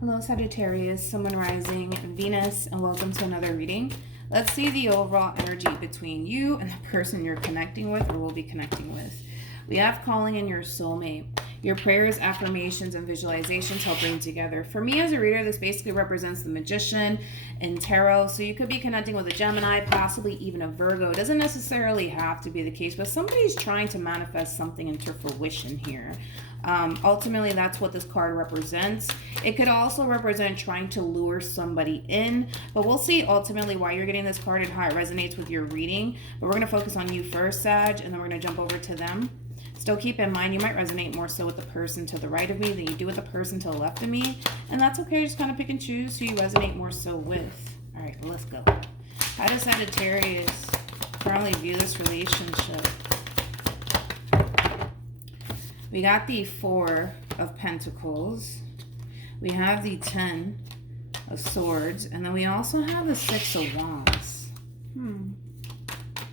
Hello Sagittarius, Sun, Moon, Rising, Venus, and welcome to another reading. Let's see the overall energy between you and the person you're connecting with or will be connecting with. We have calling in your soulmate. Your prayers, affirmations, and visualizations help bring together. For me as a reader, this basically represents the Magician in tarot. So you could be connecting with a Gemini, possibly even a Virgo. It doesn't necessarily have to be the case, but somebody's trying to manifest something into fruition here. Ultimately, that's what this card represents. It could also represent trying to lure somebody in, but we'll see ultimately why you're getting this card and how it resonates with your reading. But we're going to focus on you first, Sag, and then we're going to jump over to them. Still keep in mind, you might resonate more so with the person to the right of me than you do with the person to the left of me. And that's okay. Just kind of pick and choose who you resonate more so with. All right, well, let's go. How does Sagittarius currently view this relationship? We got the Four of Pentacles. We have the 10 of Swords. And then we also have the 6 of Wands.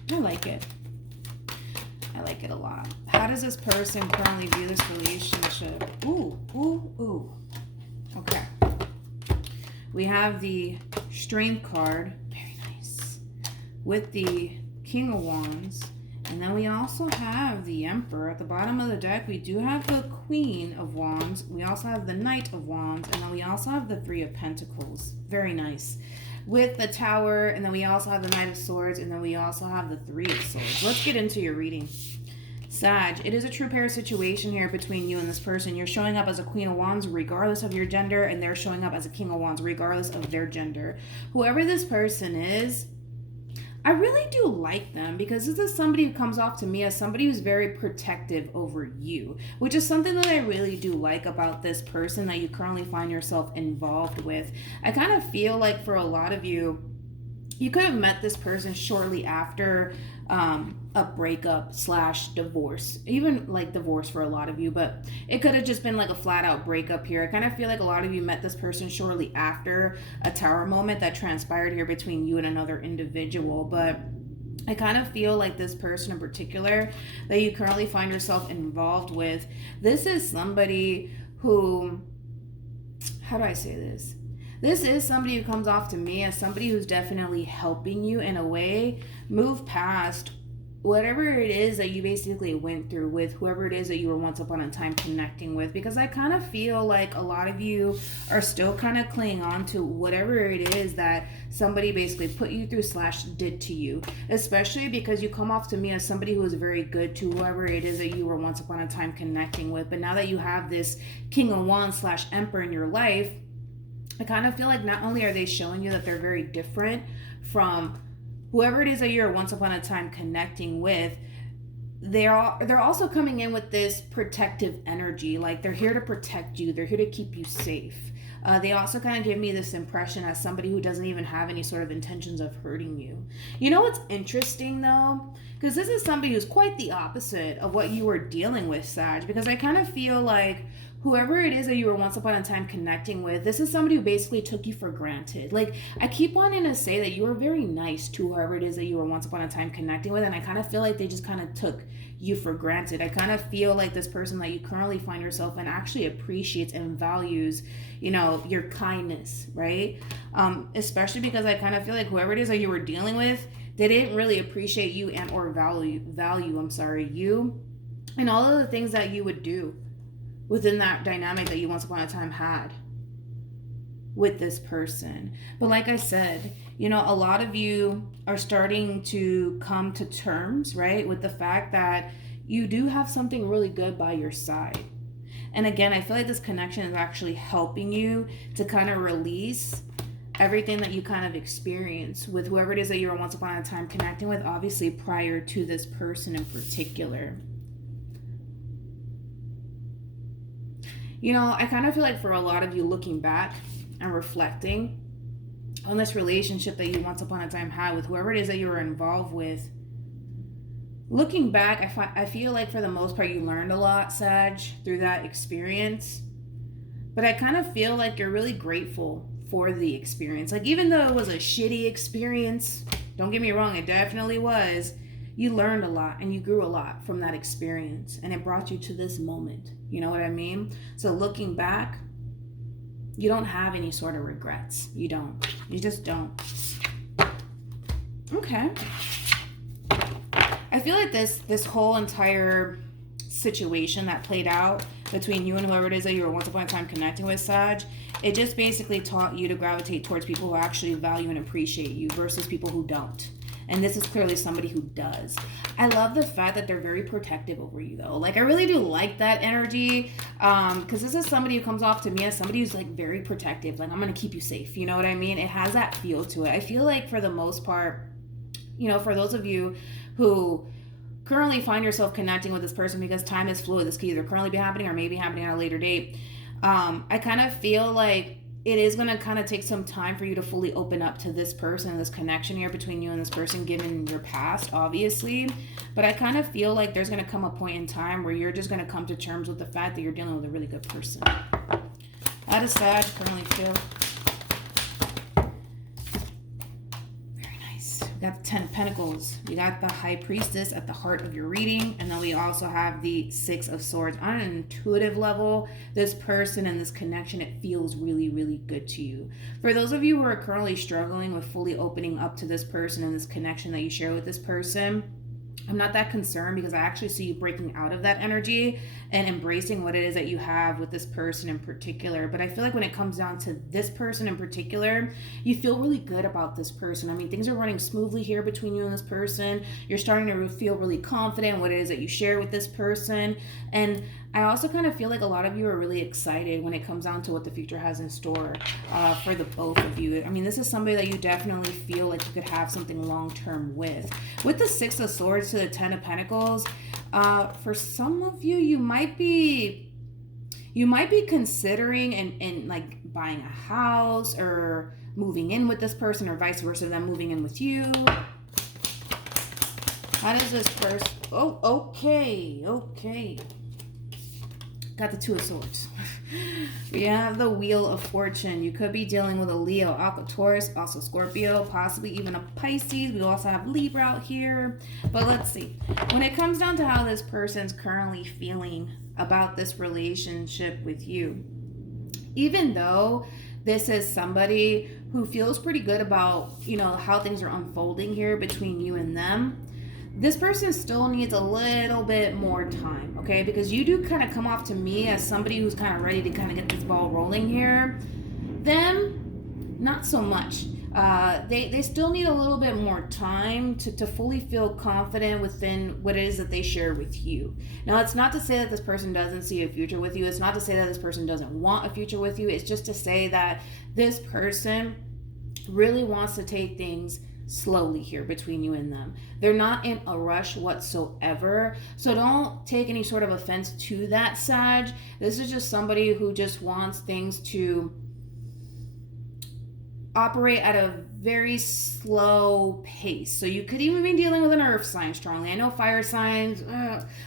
I like it. I like it a lot. How does this person currently view this relationship? Ooh. Okay. We have the Strength card. Very nice. With the King of Wands. And then we also have the Emperor. At the bottom of the deck, we do have the Queen of Wands. We also have the Knight of Wands. And then we also have the Three of Pentacles. Very nice. With the Tower. And then we also have the Knight of Swords. And then we also have the Three of Swords. Let's get into your reading. Sag, it is a true pair situation here between you and this person. You're showing up as a Queen of Wands regardless of your gender. And they're showing up as a King of Wands regardless of their gender. Whoever this person is, I really do like them because this is somebody who comes off to me as somebody who's very protective over you, which is something that I really do like about this person that you currently find yourself involved with. I kind of feel like for a lot of you, you could have met this person shortly after a breakup / divorce, even like divorce for a lot of you, but it could have just been like a flat out breakup here. I kind of feel like a lot of you met this person shortly after a tower moment that transpired here between you and another individual, but I kind of feel like this person in particular that you currently find yourself involved with, this is somebody who, how do I say this? This is somebody who comes off to me as somebody who's definitely helping you in a way move past whatever it is that you basically went through with whoever it is that you were once upon a time connecting with, because I kind of feel like a lot of you are still kind of clinging on to whatever it is that somebody basically put you through / did to you, especially because you come off to me as somebody who is very good to whoever it is that you were once upon a time connecting with. But now that you have this King of Wands / Emperor in your life, I kind of feel like not only are they showing you that they're very different from whoever it is that you're once upon a time connecting with, they're also coming in with this protective energy. Like they're here to protect you. They're here to keep you safe. They also kind of give me this impression as somebody who doesn't even have any sort of intentions of hurting you. You know what's interesting though? Because this is somebody who's quite the opposite of what you were dealing with, Sag. Because I kind of feel like whoever it is that you were once upon a time connecting with, this is somebody who basically took you for granted. Like, I keep wanting to say that you were very nice to whoever it is that you were once upon a time connecting with, and I kind of feel like they just kind of took you for granted. I kind of feel like this person that you currently find yourself in actually appreciates and values, you know, your kindness, right? Especially because I kind of feel like whoever it is that you were dealing with, they didn't really appreciate you and or value you and all of the things that you would do within that dynamic that you once upon a time had with this person. But like I said, you know, a lot of you are starting to come to terms, right, with the fact that you do have something really good by your side. And again, I feel like this connection is actually helping you to kind of release everything that you kind of experience with whoever it is that you were once upon a time connecting with, obviously prior to this person in particular. You know, I kind of feel like for a lot of you looking back and reflecting on this relationship that you once upon a time had with whoever it is that you were involved with, looking back, I feel like for the most part you learned a lot, Sag, through that experience. But I kind of feel like you're really grateful for the experience. Like, even though it was a shitty experience, don't get me wrong, it definitely was, you learned a lot and you grew a lot from that experience, and it brought you to this moment. You know what I mean? So looking back, You don't have any sort of regrets. You don't. You just don't. Okay. I feel like this whole entire situation that played out between you and whoever it is that you were once upon a time connecting with, Sag, it just basically taught you to gravitate towards people who actually value and appreciate you versus people who don't. And this is clearly somebody who does. I love the fact that they're very protective over you, though. Like, I really do like that energy, because this is somebody who comes off to me as somebody who's, like, very protective. Like, I'm going to keep you safe. You know what I mean? It has that feel to it. I feel like, for the most part, you know, for those of you who currently find yourself connecting with this person, because time is fluid, this could either currently be happening or maybe happening at a later date, I kind of feel like it is going to kind of take some time for you to fully open up to this person, this connection here between you and this person, given your past, obviously. But I kind of feel like there's going to come a point in time where you're just going to come to terms with the fact that you're dealing with a really good person. How does Sag currently feel? We got the 10 of Pentacles. We got the High Priestess at the heart of your reading. And then we also have the 6 of Swords. On an intuitive level, this person and this connection, it feels really, really good to you. For those of you who are currently struggling with fully opening up to this person and this connection that you share with this person, I'm not that concerned, because I actually see you breaking out of that energy and embracing what it is that you have with this person in particular. But I feel like when it comes down to this person in particular, you feel really good about this person. I mean, things are running smoothly here between you and this person. You're starting to feel really confident in what it is that you share with this person. And I also kind of feel like a lot of you are really excited when it comes down to what the future has in store for the both of you. I mean, this is somebody that you definitely feel like you could have something long-term with. With the 6 of Swords to the 10 of Pentacles, for some of you, you might be considering and like buying a house or moving in with this person, or vice versa, them moving in with you. How does this person... Oh, okay. Got the 2 of Swords. We have the Wheel of Fortune. You could be dealing with a Leo, Aqua, Taurus, also Scorpio, possibly even a Pisces. We also have Libra out here. But let's see. When it comes down to how this person's currently feeling about this relationship with you, even though this is somebody who feels pretty good about, you know, how things are unfolding here between you and them, this person still needs a little bit more time, okay? Because you do kind of come off to me as somebody who's kind of ready to kind of get this ball rolling here. Them, not so much. They still need a little bit more time to fully feel confident within what it is that they share with you. Now, it's not to say that this person doesn't see a future with you. It's not to say that this person doesn't want a future with you. It's just to say that this person really wants to take things slowly here between you and them. They're not in a rush whatsoever. So don't take any sort of offense to that, Sag. This is just somebody who just wants things to operate at a very slow pace. So you could even be dealing with an earth sign strongly. I know fire signs,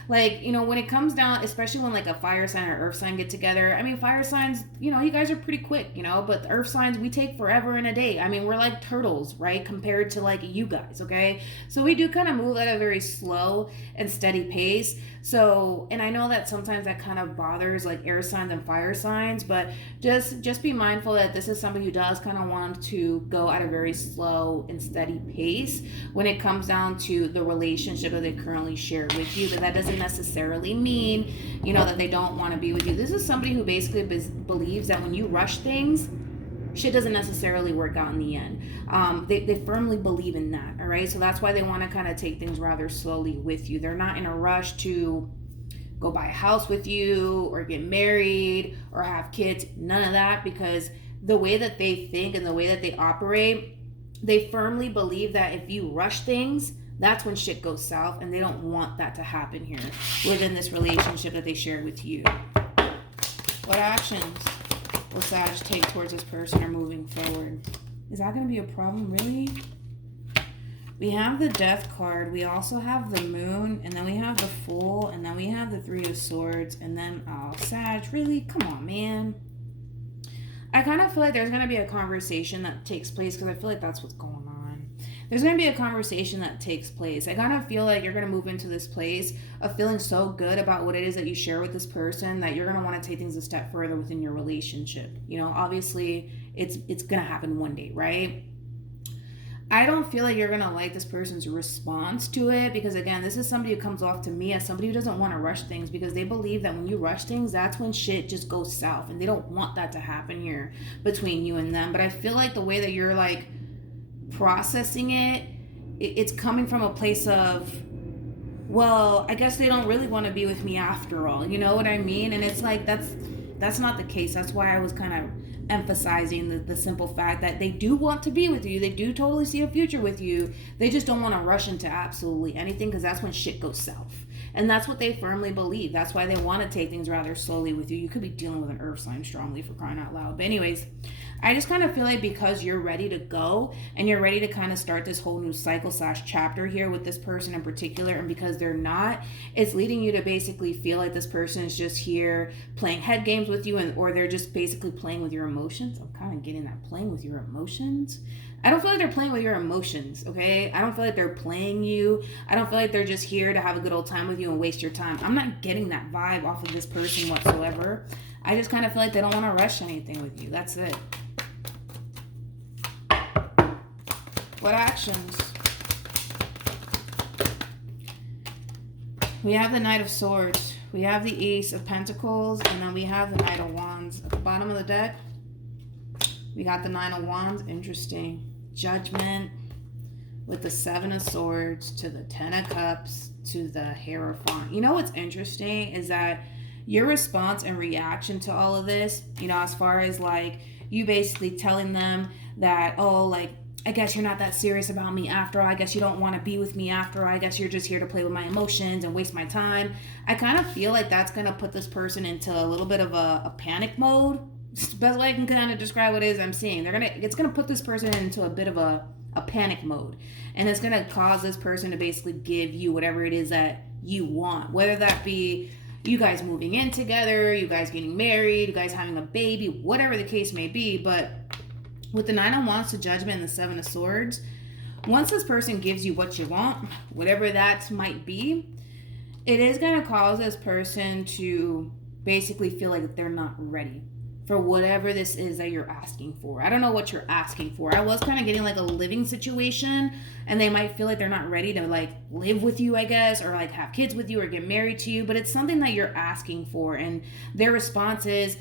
like, you know, when it comes down, especially when like a fire sign or earth sign get together, I mean, fire signs, you know, you guys are pretty quick, you know, but the earth signs, we take forever and a day. I mean, we're like turtles, right? Compared to like you guys, okay? So we do kind of move at a very slow and steady pace. So, and I know that sometimes that kind of bothers like air signs and fire signs, but just be mindful that this is somebody who does kind of want to go at a very slow and steady pace when it comes down to the relationship that they currently share with you. But that doesn't necessarily mean, you know, that they don't want to be with you. This is somebody who basically believes that when you rush things, shit doesn't necessarily work out in the end. They firmly believe in that, all right? So that's why they want to kind of take things rather slowly with you. They're not in a rush to go buy a house with you or get married or have kids, none of that, because the way that they think and the way that they operate, they firmly believe that if you rush things, that's when shit goes south, and they don't want that to happen here within this relationship that they share with you. What actions will Sag take towards this person or moving forward? Is that going to be a problem, really? We have the Death card. We also have the Moon, and then we have the Fool, and then we have the 3 of Swords, and then, oh, Sag, really? Come on, man. I kind of feel like there's going to be a conversation that takes place, because I feel like that's what's going on. there's going to be a conversation that takes place. I kind of feel like you're going to move into this place of feeling so good about what it is that you share with this person that you're going to want to take things a step further within your relationship. You know, obviously it's going to happen one day, right? I don't feel like you're going to like this person's response to it because, again, this is somebody who comes off to me as somebody who doesn't want to rush things because they believe that when you rush things, that's when shit just goes south, and they don't want that to happen here between you and them. But I feel like the way that you're like processing it, it's coming from a place of, well, I guess they don't really want to be with me after all. You know what I mean? And it's like, that's not the case. That's why I was kind of emphasizing the simple fact that they do want to be with you. They do totally see a future with you. They just don't want to rush into absolutely anything because that's when shit goes south. And that's what they firmly believe. That's why they want to take things rather slowly with you. You could be dealing with an earth sign strongly, for crying out loud. But anyways, I just kind of feel like because you're ready to go and you're ready to kind of start this whole new cycle / chapter here with this person in particular, and because they're not, it's leading you to basically feel like this person is just here playing head games with you, or they're just basically playing with your emotions. I'm kind of getting that, playing with your emotions. I don't feel like they're playing with your emotions, okay? I don't feel like they're playing you. I don't feel like they're just here to have a good old time with you and waste your time. I'm not getting that vibe off of this person whatsoever. I just kind of feel like they don't want to rush anything with you. That's it. What actions? We have the Knight of Swords. We have the Ace of Pentacles. And then we have the Knight of Wands. At the bottom of the deck, we got the Nine of Wands. Interesting. Judgment with the Seven of Swords to the Ten of Cups to the Hierophant. You know what's interesting is that your response and reaction to all of this, you know, as far as like you basically telling them that, oh, like, I guess you're not that serious about me after all. I guess you don't want to be with me after all. I guess you're just here to play with my emotions and waste my time. I kind of feel like that's going to put this person into a little bit of a panic mode. Best way I can kind of describe what it is I'm seeing. It's going to put this person into a bit of a panic mode. And it's going to cause this person to basically give you whatever it is that you want. Whether that be you guys moving in together, you guys getting married, you guys having a baby, whatever the case may be. But with the Nine of Wands to Judgment and the Seven of Swords, once this person gives you what you want, whatever that might be, it is going to cause this person to basically feel like they're not ready for whatever this is that you're asking for. I don't know what you're asking for. I was kind of getting like a living situation, and they might feel like they're not ready to like live with you, I guess, or like have kids with you or get married to you, but it's something that you're asking for. And their response is,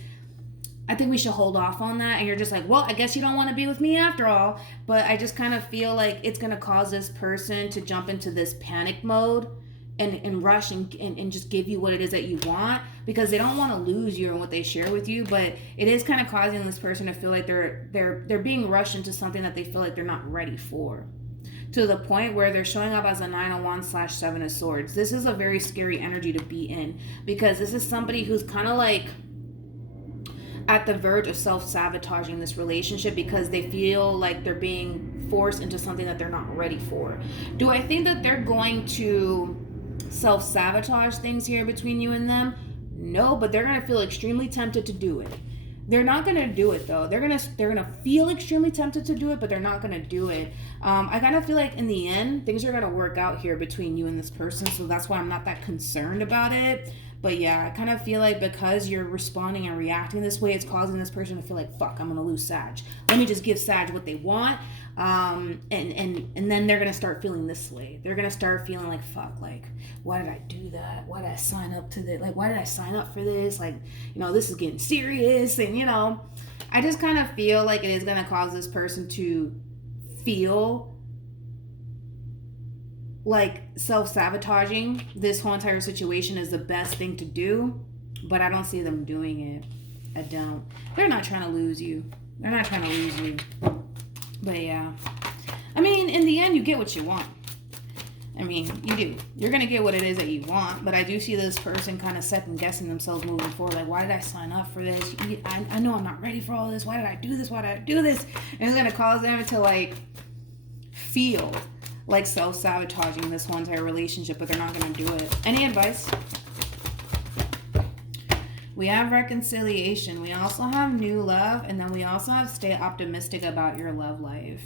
I think we should hold off on that. And you're just like, well, I guess you don't want to be with me after all. But I just kind of feel like it's going to cause this person to jump into this panic mode and rush and just give you what it is that you want, because they don't want to lose you and what they share with you. But it is kind of causing this person to feel like they're being rushed into something that they feel like they're not ready for, to the point where they're showing up as a Nine of Wands / Seven of Swords. This is a very scary energy to be in, because this is somebody who's kind of like at the verge of self-sabotaging this relationship because they feel like they're being forced into something that they're not ready for. Do I think that they're going to self-sabotage things here between you and them? No, but they're going to feel extremely tempted to do it. They're not going to do it though. They're going to feel extremely tempted to do it, but they're not going to do it. I kind of feel like in the end, things are going to work out here between you and this person. So that's why I'm not that concerned about it. But yeah, I kind of feel like because you're responding and reacting this way, it's causing this person to feel like, fuck, I'm going to lose Sag. Let me just give Sag what they want. And then they're going to start feeling this way. They're going to start feeling like, fuck, like, why did I do that? Why did I sign up to this? Like, why did I sign up for this? Like, you know, this is getting serious. And, you know, I just kind of feel like it is going to cause this person to feel like self-sabotaging this whole entire situation is the best thing to do, but I don't see them doing it. I don't. They're not trying to lose you. They're not trying to lose you. But yeah. I mean, in the end, you get what you want. I mean, you do. You're going to get what it is that you want, but I do see this person kind of second-guessing themselves moving forward. Like, why did I sign up for this? I know I'm not ready for all this. Why did I do this? Why did I do this? And it's going to cause them to, like, feel like self-sabotaging this whole entire relationship, but they're not going to do it. Any advice? We have reconciliation. We also have new love. And then we also have stay optimistic about your love life.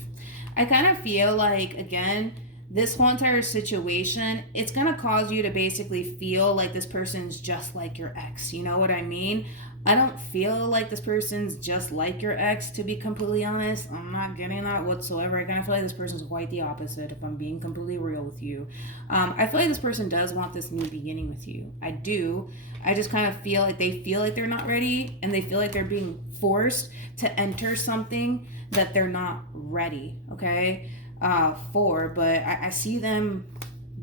I kind of feel like, again, this whole entire situation, it's going to cause you to basically feel like this person's just like your ex. You know what I mean? I don't feel like this person's just like your ex, to be completely honest. I'm not getting that whatsoever. I kind of feel like this person's quite the opposite, if I'm being completely real with you. I feel like this person does want this new beginning with you. I do. I just kind of feel like they feel like they're not ready, and they feel like they're being forced to enter something that they're not ready, okay, for. But I see them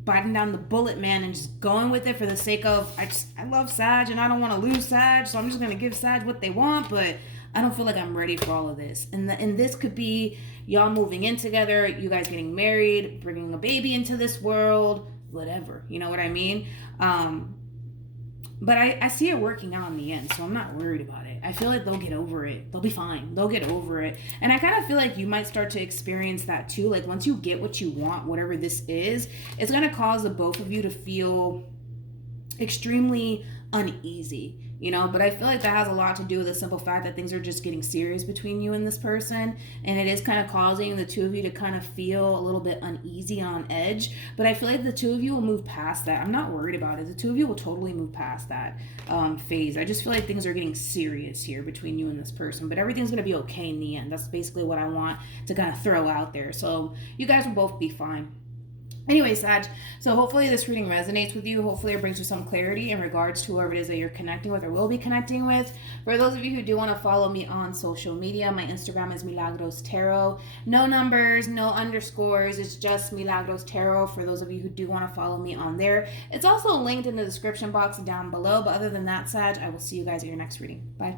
biting down the bullet, man, and just going with it for the sake of, I love Sag and I don't want to lose Sag, so I'm just going to give Sag what they want, but I don't feel like I'm ready for all of this. And this could be y'all moving in together, you guys getting married, bringing a baby into this world, whatever, you know what I mean? But I see it working out in the end, so I'm not worried about it. I feel like they'll get over it. They'll be fine. They'll get over it. And I kind of feel like you might start to experience that too. Like, once you get what you want, whatever this is, it's going to cause the both of you to feel extremely uneasy, you know. But I feel like that has a lot to do with the simple fact that things are just getting serious between you and this person, and it is kind of causing the two of you to kind of feel a little bit uneasy and on edge. But I feel like the two of you will move past that. I'm not worried about it. The two of you will totally move past that phase. I just feel like things are getting serious here between you and this person, but everything's going to be okay in the end. That's basically what I want to kind of throw out there, so you guys will both be fine. Anyway, Sag, so hopefully this reading resonates with you. Hopefully it brings you some clarity in regards to whoever it is that you're connecting with or will be connecting with. For those of you who do want to follow me on social media, my Instagram is MilagrosTarot. No numbers, no underscores. It's just MilagrosTarot for those of you who do want to follow me on there. It's also linked in the description box down below. But other than that, Sag, I will see you guys at your next reading. Bye.